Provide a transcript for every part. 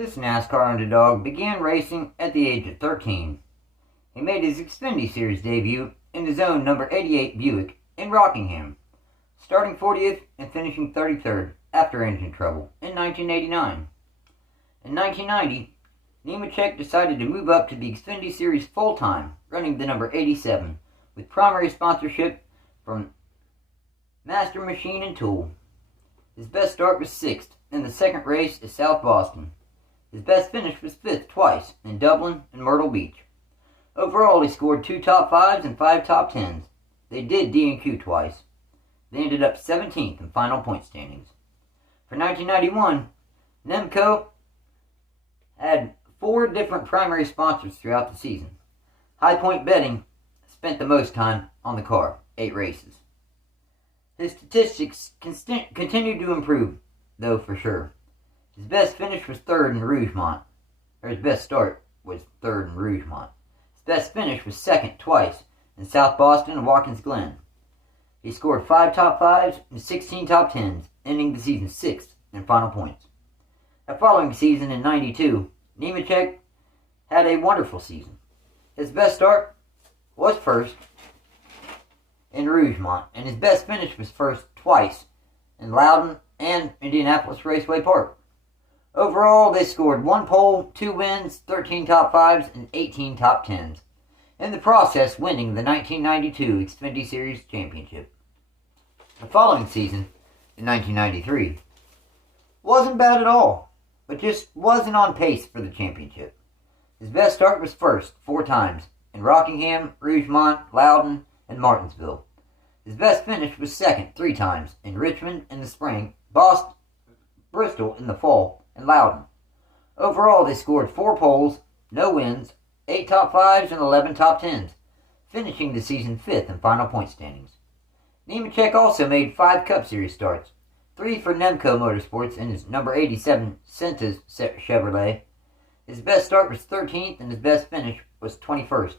This NASCAR underdog began racing at the age of 13. He made his Xfinity Series debut in his own number 88 Buick in Rockingham, starting 40th and finishing 33rd after engine trouble in 1989. In 1990, Joenemechek decided to move up to the Xfinity Series full-time, running the number 87, with primary sponsorship from Master Machine and Tool. His best start was 6th in the second race at South Boston. His best finish was 5th twice in Dublin and Myrtle Beach. Overall, he scored 2 top 5s and 5 top 10s. They did D&Q twice. They ended up 17th in final point standings. For 1991, NEMCO had 4 different primary sponsors throughout the season. High Point Betting spent the most time on the car, 8 races. His statistics continued to improve, though, for sure. His best finish was 3rd in Rougemont. His best start was 3rd in Rougemont. His best finish was 2nd twice in South Boston and Watkins Glen. He scored 5 top 5s and 16 top 10s, ending the season 6th in final points. The following season in 92, Joenemechek had a wonderful season. His best start was 1st in Rougemont, and his best finish was 1st twice in Loudon and Indianapolis Raceway Park. Overall, they scored 1 pole, 2 wins, 13 top 5s, and 18 top 10s, in the process winning the 1992 Xfinity Series Championship. The following season, in 1993, wasn't bad at all, but just wasn't on pace for the championship. His best start was 1st 4 times in Rockingham, Rougemont, Loudon, and Martinsville. His best finish was 2nd 3 times in Richmond in the spring, Boston, Bristol in the fall, and Loudon. Overall, they scored 4 poles, no wins, 8 top 5s, and 11 top 10s, finishing the season 5th in final point standings. Joenemechek also made 5 Cup Series starts, 3 for NEMCO Motorsports in his number 87 Sentas Chevrolet. His best start was 13th, and his best finish was 21st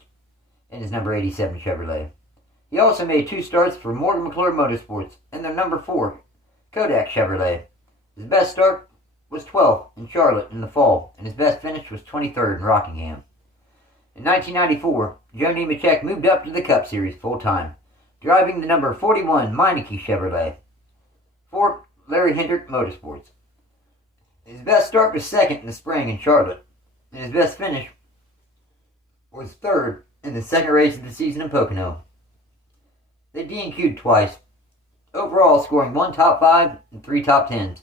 in his number 87 Chevrolet. He also made 2 starts for Morgan McClure Motorsports in their number 4 Kodak Chevrolet. His best start was 12th in Charlotte in the fall, and his best finish was 23rd in Rockingham. In 1994, Joenemechek moved up to the Cup Series full-time, driving the number 41 Meineke Chevrolet for Larry Hendrick Motorsports. His best start was 2nd in the spring in Charlotte, and his best finish was 3rd in the second race of the season in Pocono. They D&Q'd twice, overall scoring 1 top 5 and 3 top 10s,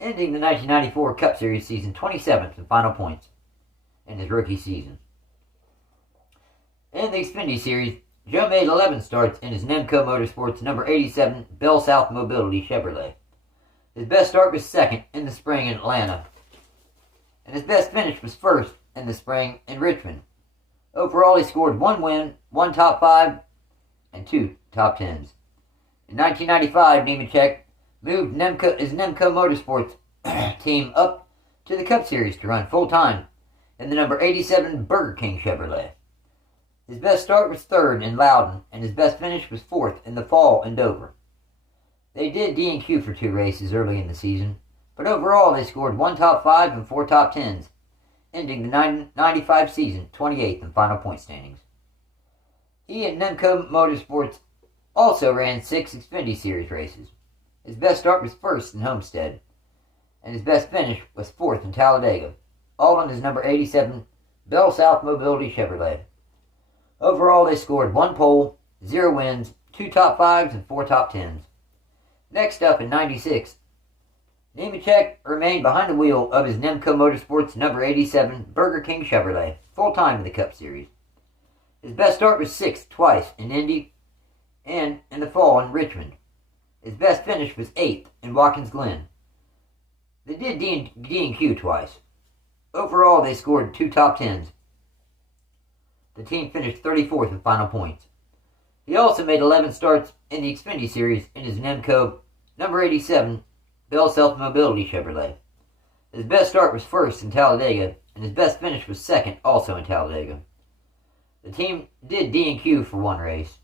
ending the 1994 Cup Series season 27th in final points in his rookie season. In the Xfinity Series, Joe made 11 starts in his NEMCO Motorsports number 87 Bell South Mobility Chevrolet. His best start was 2nd in the spring in Atlanta, and his best finish was 1st in the spring in Richmond. Overall, he scored 1 win, 1 top 5, and 2 top 10s. In 1995, Joenemechek moved his NEMCO Motorsports team up to the Cup Series to run full-time in the number 87 Burger King Chevrolet. His best start was 3rd in Loudon, and his best finish was 4th in the fall in Dover. They did D&Q for 2 races early in the season, but overall they scored 1 top 5 and 4 top 10s, ending the 1995 season 28th in final point standings. He and NEMCO Motorsports also ran 6 Xfinity Series races. His best start was 1st in Homestead, and his best finish was 4th in Talladega, all on his number 87 Bell South Mobility Chevrolet. Overall, they scored 1 pole, 0 wins, 2 top 5s, and 4 top 10s. Next up in 96, Joenemechek remained behind the wheel of his NEMCO Motorsports number 87 Burger King Chevrolet, full-time in the Cup Series. His best start was 6th twice in Indy and in the fall in Richmond. His best finish was 8th in Watkins Glen. They did D&Q twice. Overall, they scored 2 top 10s. The team finished 34th in final points. He also made 11 starts in the Xfinity Series in his NEMCO number 87 Bell South Mobility Chevrolet. His best start was 1st in Talladega, and his best finish was 2nd also in Talladega. The team did D&Q for 1 race.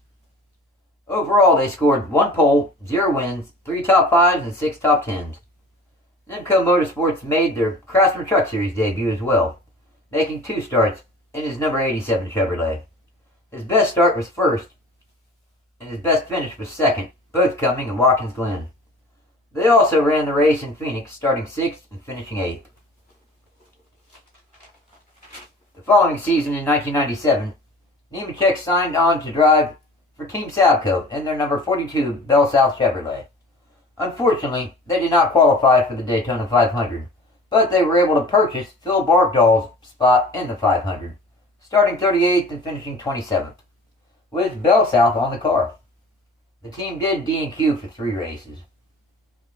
Overall, they scored 1 pole, 0 wins, 3 top 5s, and 6 top 10s. NEMCO Motorsports made their Craftsman Truck Series debut as well, making 2 starts in his number 87 Chevrolet. His best start was first, and his best finish was second, both coming in Watkins Glen. They also ran the race in Phoenix, starting 6th and finishing 8th. The following season in 1997, Nemechek signed on to drive for Team SABCO in their number 42 Bell South Chevrolet. Unfortunately, they did not qualify for the Daytona 500, but they were able to purchase Phil Barkdahl's spot in the 500, starting 38th and finishing 27th, with Bell South on the car. The team did D&Q for 3 races.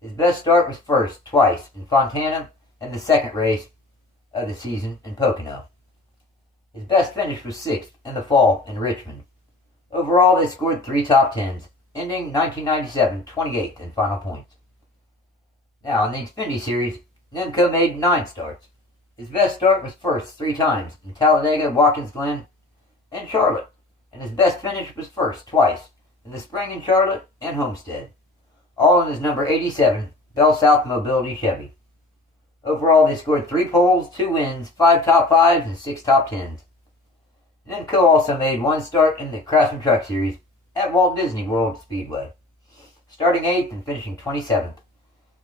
His best start was first twice in Fontana and the second race of the season in Pocono. His best finish was 6th in the fall in Richmond. Overall, they scored 3 top 10s, ending 1997 28th in final points. Now, in the Xfinity Series, NEMCO made 9 starts. His best start was first 3 times in Talladega, Watkins Glen, and Charlotte, and his best finish was first twice in the spring in Charlotte and Homestead, all in his number 87 Bell South Mobility Chevy. Overall, they scored 3 poles, 2 wins, 5 top 5s, and 6 top 10s. NEMCO also made 1 start in the Craftsman Truck Series at Walt Disney World Speedway, starting 8th and finishing 27th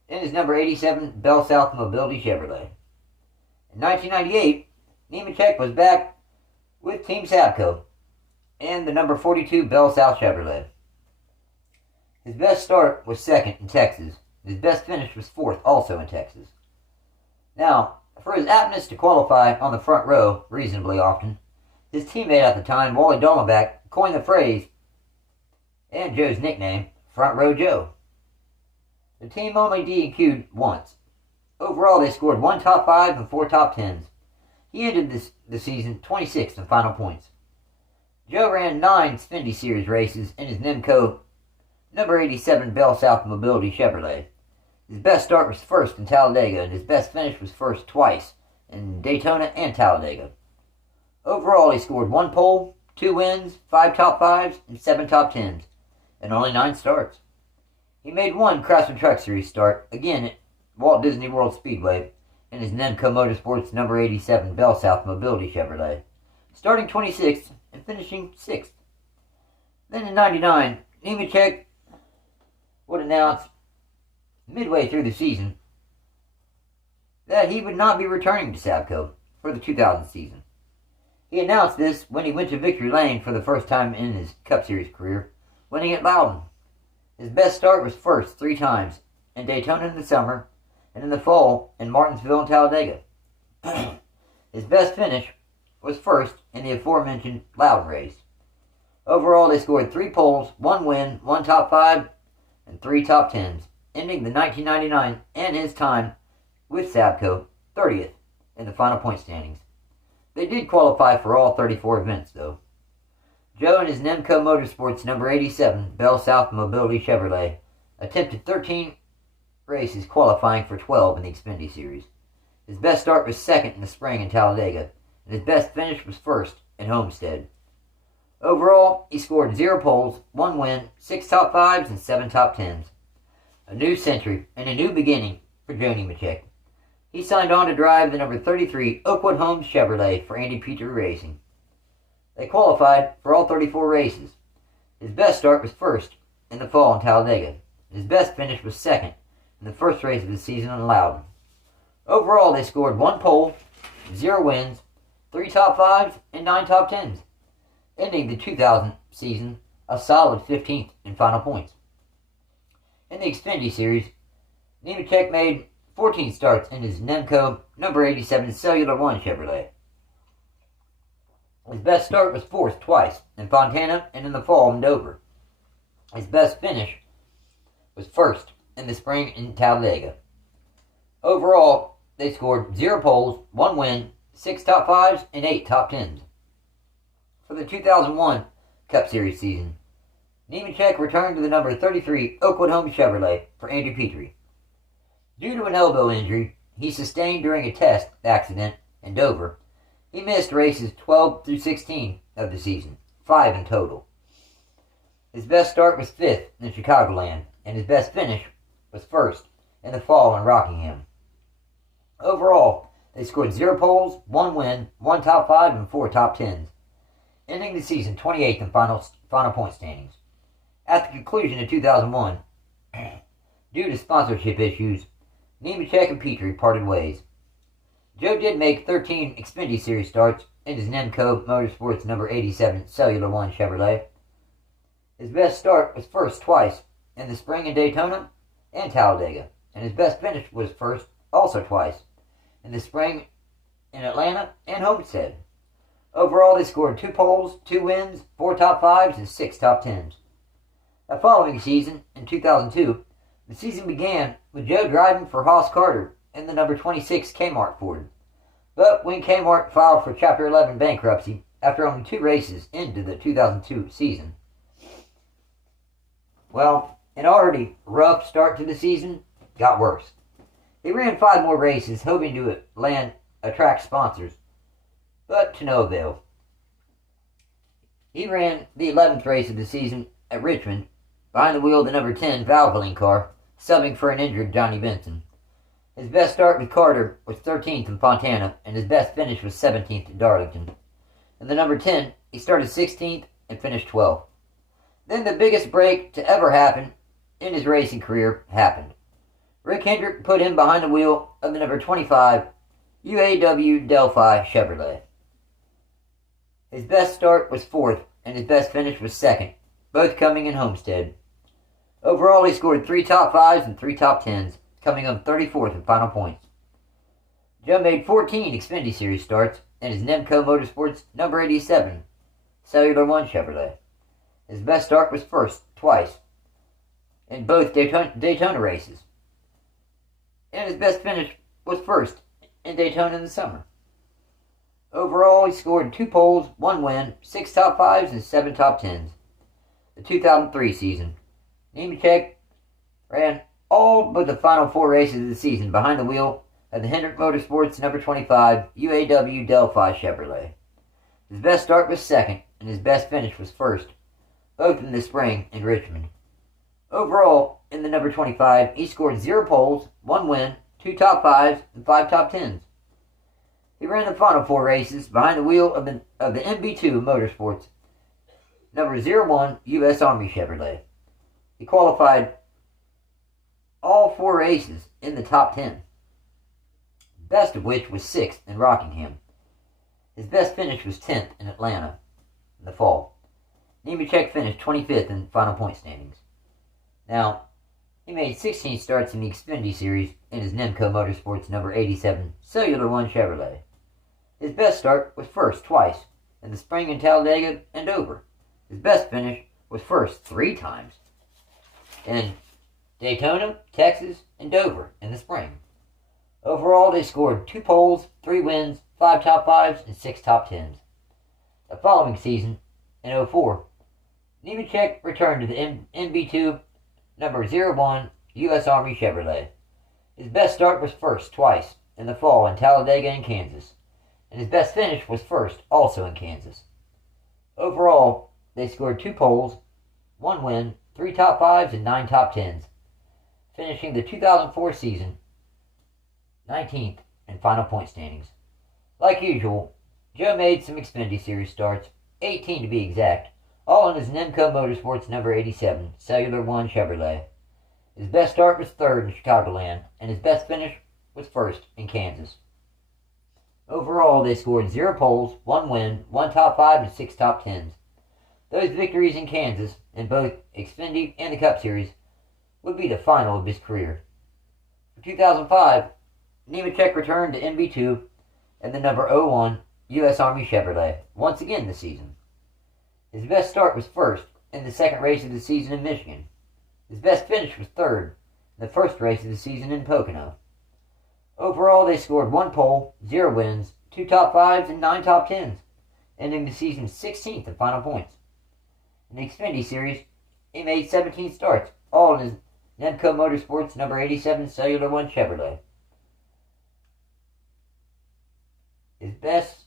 in his number 87 Bell South Mobility Chevrolet. In 1998, Nemechek was back with Team SABCO and the number 42 Bell South Chevrolet. His best start was 2nd in Texas. His best finish was 4th, also in Texas. Now, for his aptness to qualify on the front row reasonably often, his teammate at the time, Wally Dallenbach, coined the phrase, and Joe's nickname, Front Row Joe. The team only D&Q'd once. Overall, they scored 1 top 5 and 4 top 10s. He ended the season 26th in final points. Joe ran 9 Xfinity Series races in his NEMCO number 87 Bell South Mobility Chevrolet. His best start was first in Talladega, and his best finish was first twice in Daytona and Talladega. Overall, he scored 1 pole, 2 wins, 5 top 5s, and 7 top 10s, and only 9 starts. He made 1 Craftsman Truck Series start, again at Walt Disney World Speedway, in his NEMCO Motorsports number 87 Bell South Mobility Chevrolet, starting 26th and finishing 6th. Then in 99, Nemechek would announce midway through the season that he would not be returning to SABCO for the 2000 season. He announced this when he went to victory lane for the first time in his Cup Series career, winning at Loudon. His best start was first 3 times, in Daytona in the summer, and in the fall in Martinsville and Talladega. His best finish was first in the aforementioned Loudon race. Overall, they scored 3 poles, 1 win, 1 top 5, and 3 top 10s, ending the 1999 and his time with SABCO 30th in the final point standings. They did qualify for all 34 events, though. Joe and his NEMCO Motorsports number 87 Bell South Mobility Chevrolet attempted 13 races, qualifying for 12 in the Xfinity Series. His best start was 2nd in the spring in Talladega, and his best finish was 1st in Homestead. Overall, he scored 0 poles, 1 win, 6 top 5s, and 7 top 10s. A new century and a new beginning for Joenemechek. He signed on to drive the number 33 Oakwood Homes Chevrolet for Andy Petree Racing. They qualified for all 34 races. His best start was 1st in the fall in Talladega. His best finish was 2nd in the first race of the season in Loudon. Overall, they scored 1 pole, 0 wins, 3 top 5s, and 9 top 10s, ending the 2000 season a solid 15th in final points. In the Xfinity Series, Nemechek made 14 starts in his NEMCO number 87 Cellular One Chevrolet. His best start was 4th twice in Fontana and in the fall in Dover. His best finish was 1st in the spring in Talladega. Overall, they scored 0 poles, 1 win, 6 top 5s, and 8 top 10s. For the 2001 Cup Series season, Nemechek returned to the number 33 Oakwood Homes Chevrolet for Andy Petree. Due to an elbow injury he sustained during a test accident in Dover, he missed races 12 through 16 of the season, 5 in total. His best start was 5th in Chicagoland, and his best finish was 1st in the fall in Rockingham. Overall, they scored 0 poles, 1 win, 1 top 5, and 4 top 10s, ending the season 28th in final point standings. At the conclusion of 2001, due to sponsorship issues, Nemechek and Petree parted ways. Joe did make 13 Xfinity Series starts in his NEMCO Motorsports number 87 Cellular One Chevrolet. His best start was first twice in the spring in Daytona and Talladega, and his best finish was first also twice in the spring in Atlanta and Homestead. Overall, they scored 2 poles, 2 wins, 4 top 5s, and 6 top 10s. The following season, in 2002, the season began with Joe driving for Hoss Carter in the number 26 Kmart Ford. But when Kmart filed for Chapter 11 bankruptcy after only 2 races into the 2002 season, well, an already rough start to the season got worse. He ran 5 more races, hoping to attract sponsors, but to no avail. He ran the 11th race of the season at Richmond, behind the wheel of the number 10 Valvoline car, subbing for an injured Johnny Benson. His best start with Carter was 13th in Fontana, and his best finish was 17th at Darlington. In the number 10, he started 16th and finished 12th. Then the biggest break to ever happen in his racing career happened. Rick Hendrick put him behind the wheel of the number 25 UAW Delphi Chevrolet. His best start was 4th, and his best finish was 2nd, both coming in Homestead. Overall, he scored 3 top 5s and 3 top 10s, coming up 34th in final points. Joe made 14 Xfinity Series starts in his NEMCO Motorsports number 87 Cellular One Chevrolet. His best start was first, twice, in both Daytona races. And his best finish was first in Daytona in the summer. Overall, he scored 2 poles, 1 win, 6 top 5s, and 7 top 10s. The 2003 season, Nemechek ran all but the final 4 races of the season behind the wheel of the Hendrickmotorsports number 25 UAW Delphi Chevrolet. His best start was 2nd, and his best finish was first, both in the spring in Richmond. Overall, in the number 25, he scored 0 poles, 1 win, 2 top 5s, and 5 top 10s. He ran the final 4 races behind the wheel of the MB2 Motorsports number 01 U.S. Army Chevrolet. He qualified all 4 races in the top 10, best of which was 6th in Rockingham. His best finish was 10th in Atlanta in the fall. Nemechek finished 25th in final point standings. Now, he made 16 starts in the Xfinity Series in his NEMCO Motorsports number 87 Cellular One Chevrolet. His best start was first twice, in the spring in Talladega and Dover. His best finish was first 3 times, in Daytona, Texas, and Dover in the spring. Overall, they scored 2 poles, 3 wins, 5 top 5s, and 6 top 10s. The following season, in 2004, Nemechek returned to the MB2 number 01 U.S. Army Chevrolet. His best start was first twice in the fall in Talladega and Kansas, and his best finish was first also in Kansas. Overall, they scored 2 poles, 1 win, 3 top 5s, and 9 top 10s, finishing the 2004 season 19th in final point standings. Like usual, Joe made some Xfinity Series starts, 18 to be exact, all in his NEMCO Motorsports number 87 Cellular One Chevrolet. His best start was 3rd in Chicagoland, and his best finish was 1st in Kansas. Overall, they scored 0 poles, 1 win, 1 top 5, and 6 top 10s. Those victories in Kansas, in both Xfinity and the Cup Series, would be the final of his career. For 2005, Nemechek returned to MB2 and the number 01 U.S. Army Chevrolet once again this season. His best start was first in the 2nd race of the season in Michigan. His best finish was 3rd in the 1st race of the season in Pocono. Overall, they scored 1 pole, 0 wins, 2 top 5s, and 9 top 10s, ending the season 16th in final points. In the Xfinity Series, he made 17 starts, all in his NEMCO Motorsports number 87 Cellular One Chevrolet. His best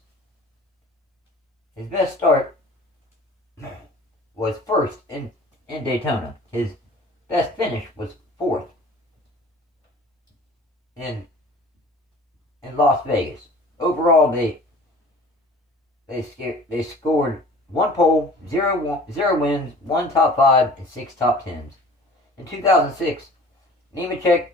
start was 1st in Daytona. His best finish was 4th in in Las Vegas. Overall, they scored 1 pole, 0 wins, 1 top 5, and 6 top 10s. In 2006, Nemechek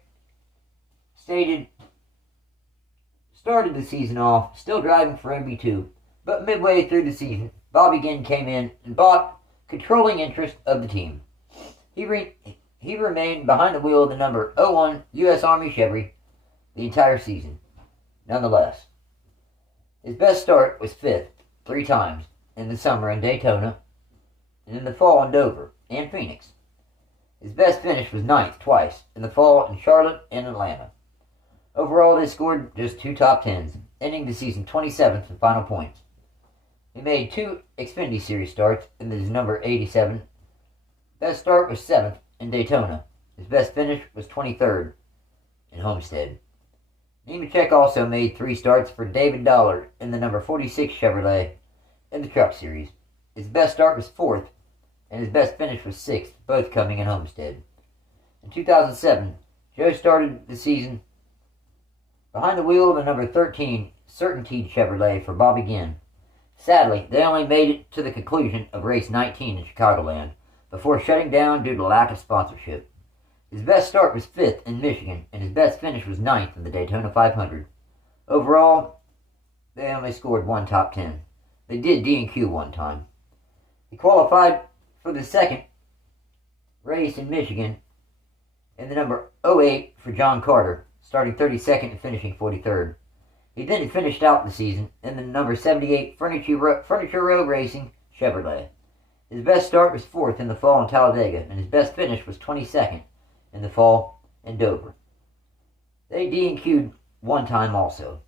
started the season off still driving for MB2, but midway through the season, Bobby Ginn came in and bought controlling interest of the team. He remained behind the wheel of the number 01 U.S. Army Chevy the entire season. Nonetheless, his best start was 5th 3 times, in the summer in Daytona, and in the fall in Dover and Phoenix. His best finish was 9th twice, in the fall in Charlotte and Atlanta. Overall, they scored just 2 top 10s, ending the season 27th in final points. He made 2 Xfinity Series starts in his number 87. Best start was 7th in Daytona. His best finish was 23rd in Homestead. Nemechek also made 3 starts for David Dollar in the number 46 Chevrolet in the Truck Series. His best start was 4th, and his best finish was 6th, both coming in Homestead. In 2007, Joe started the season behind the wheel of the number 13 Certainty Chevrolet for Bobby Ginn. Sadly, they only made it to the conclusion of race 19 in Chicagoland before shutting down due to lack of sponsorship. His best start was 5th in Michigan, and his best finish was 9th in the Daytona 500. Overall, they only scored 1 top 10. They did D&Q 1 time. He qualified for the second race in Michigan in the number 08 for John Carter, starting 32nd and finishing 43rd. He then finished out the season in the number 78 Furniture Row Racing Chevrolet. His best start was 4th in the fall in Talladega, and his best finish was 22nd in the fall in Dover. They D&Q'd 1 time also.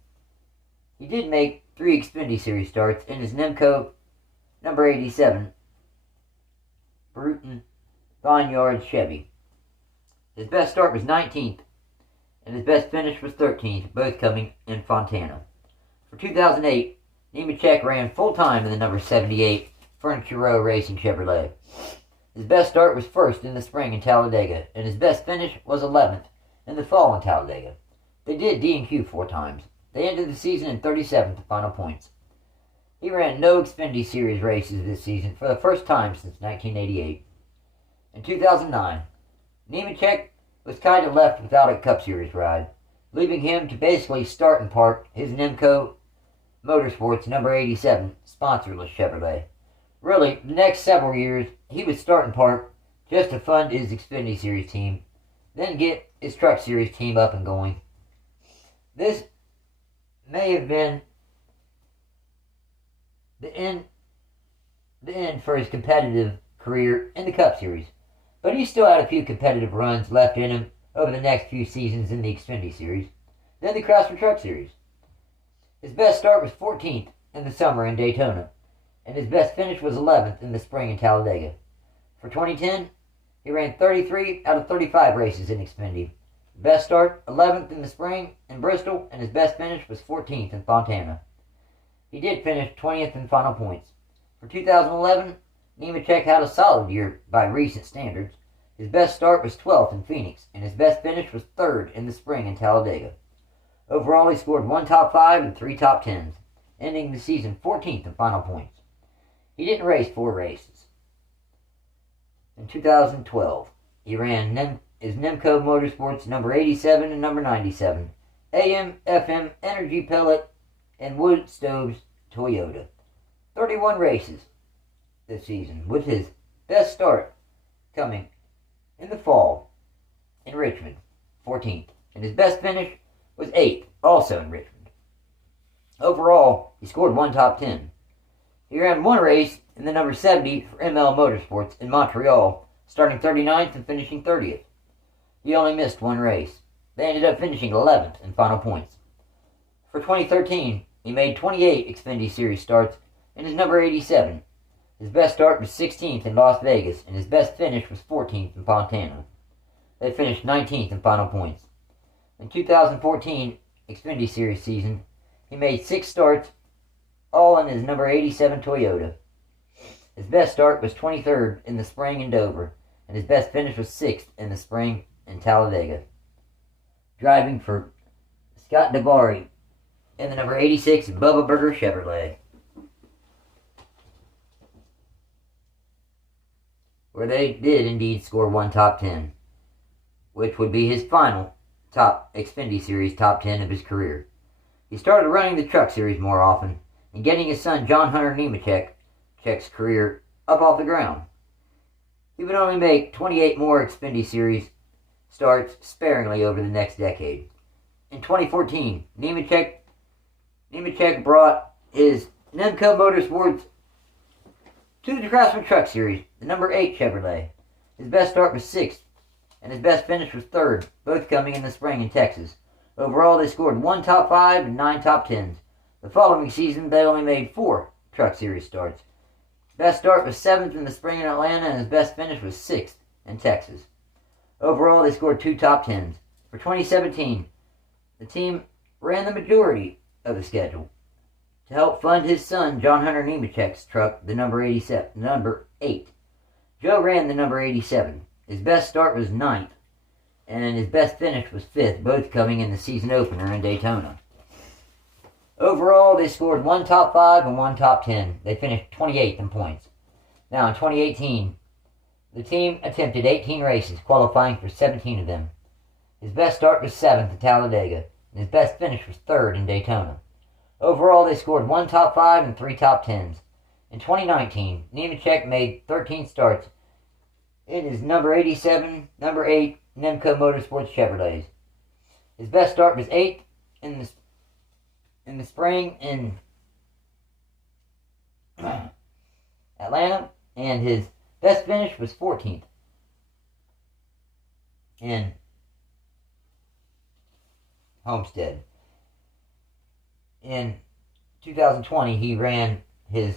He did make 3 Xfinity Series starts in his NEMCO number 87 Bruton Vineyard Chevy. His best start was 19th, and his best finish was 13th, both coming in Fontana. For 2008, Nemechek ran full-time in the number 78 Furniture Row Racing Chevrolet. His best start was 1st in the spring in Talladega, and his best finish was 11th in the fall in Talladega. They did D&Q 4 times. They ended the season in 37th in final points. He ran no Xfinity Series races this season for the first time since 1988. In 2009, Nemechek was kind of left without a Cup Series ride, leaving him to basically start and park his NEMCO Motorsports number 87 sponsorless Chevrolet. Really, the next several years, he would start and park just to fund his Xfinity Series team, then get his Truck Series team up and going. This may have been the end for his competitive career in the Cup Series, but he still had a few competitive runs left in him over the next few seasons in the Xfinity Series, then the Craftsman Truck Series. His best start was 14th in the summer in Daytona, and his best finish was 11th in the spring in Talladega. For 2010, he ran 33 out of 35 races in Xfinity. Best start, 11th in the spring in Bristol, and his best finish was 14th in Fontana. He did finish 20th in final points. For 2011, Nemechek had a solid year by recent standards. His best start was 12th in Phoenix, and his best finish was 3rd in the spring in Talladega. Overall, he scored 1 top 5 and 3 top 10s, ending the season 14th in final points. He didn't race 4 races. In 2012, he ran his NEMCO Motorsports number 87 and number 97, AM, FM, Energy Pellet, and Wood Stoves Toyota. 31 races this season, with his best start coming in the fall in Richmond, 14th, and his best finish was 8th, also in Richmond. Overall, he scored 1 top 10. He ran 1 race in the number 70 for ML Motorsports in Montreal, starting 39th and finishing 30th. He only missed 1 race. They ended up finishing 11th in final points. For 2013, he made 28 Xfinity Series starts in his number 87. His best start was 16th in Las Vegas, and his best finish was 14th in Fontana. They finished 19th in final points. In 2014 Xfinity Series season, he made 6 starts, all in his number 87 Toyota. His best start was 23rd in the spring in Dover, and his best finish was 6th in the spring in Talladega. Driving for Scott DeBari in the number 86 Bubba Burger Chevrolet, where they did indeed score one top 10, which would be his final top Xfinity Series top 10 of his career. He started running the Truck Series more often and getting his son John Hunter Nemechek's career up off the ground. He would only make 28 more Xfinity Series starts sparingly over the next decade. In 2014, Nemechek brought his NEMCO Motorsports to the Craftsman Truck Series, the number 8 Chevrolet. His best start was 6th, and his best finish was 3rd, both coming in the spring in Texas. Overall, they scored 1 top 5 and 9 top 10s. The following season, they only made 4 Truck Series starts. Best start was 7th in the spring in Atlanta, and his best finish was 6th in Texas. Overall, they scored 2 top 10s. For 2017, the team ran the majority of the schedule to help fund his son John Hunter Nemechek's truck, the number 8. Joe ran the number 87. His best start was 9th, and his best finish was 5th, both coming in the season opener in Daytona. Overall, they scored 1 top 5 and 1 top 10. They finished 28th in points. Now, in 2018, the team attempted 18 races, qualifying for 17 of them. His best start was 7th at Talladega, and his best finish was 3rd in Daytona. Overall, they scored 1 top 5 and 3 top 10s. In 2019, Nemechek made 13 starts in his number 87, number 8 NEMCO Motorsports Chevrolets. His best start was 8th in the spring in Atlanta, and his best finish was 14th in Homestead. In 2020, he ran his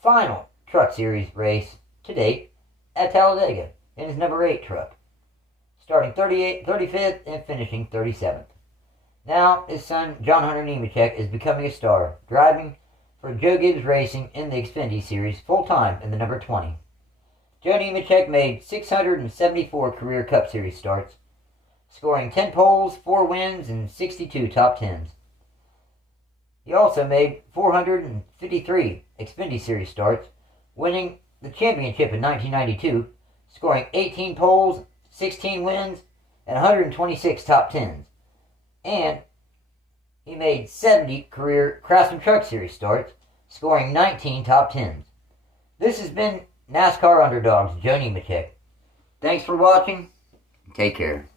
final Truck Series race to date at Talladega in his number 8 truck, starting 35th and finishing 37th. Now, his son, John Hunter Nemechek, is becoming a star, driving for Joe Gibbs Racing in the Xfinity Series full-time in the number 20. Joe Nemechek made 674 career Cup Series starts, scoring 10 poles, 4 wins, and 62 top 10s. He also made 453 Xfinity Series starts, winning the championship in 1992, scoring 18 poles, 16 wins, and 126 top 10s. And he made 70 career Craftsman Truck Series starts, scoring 19 top 10s. This has been NASCAR Underdogs, Joe Nemechek. Thanks for watching. Take care.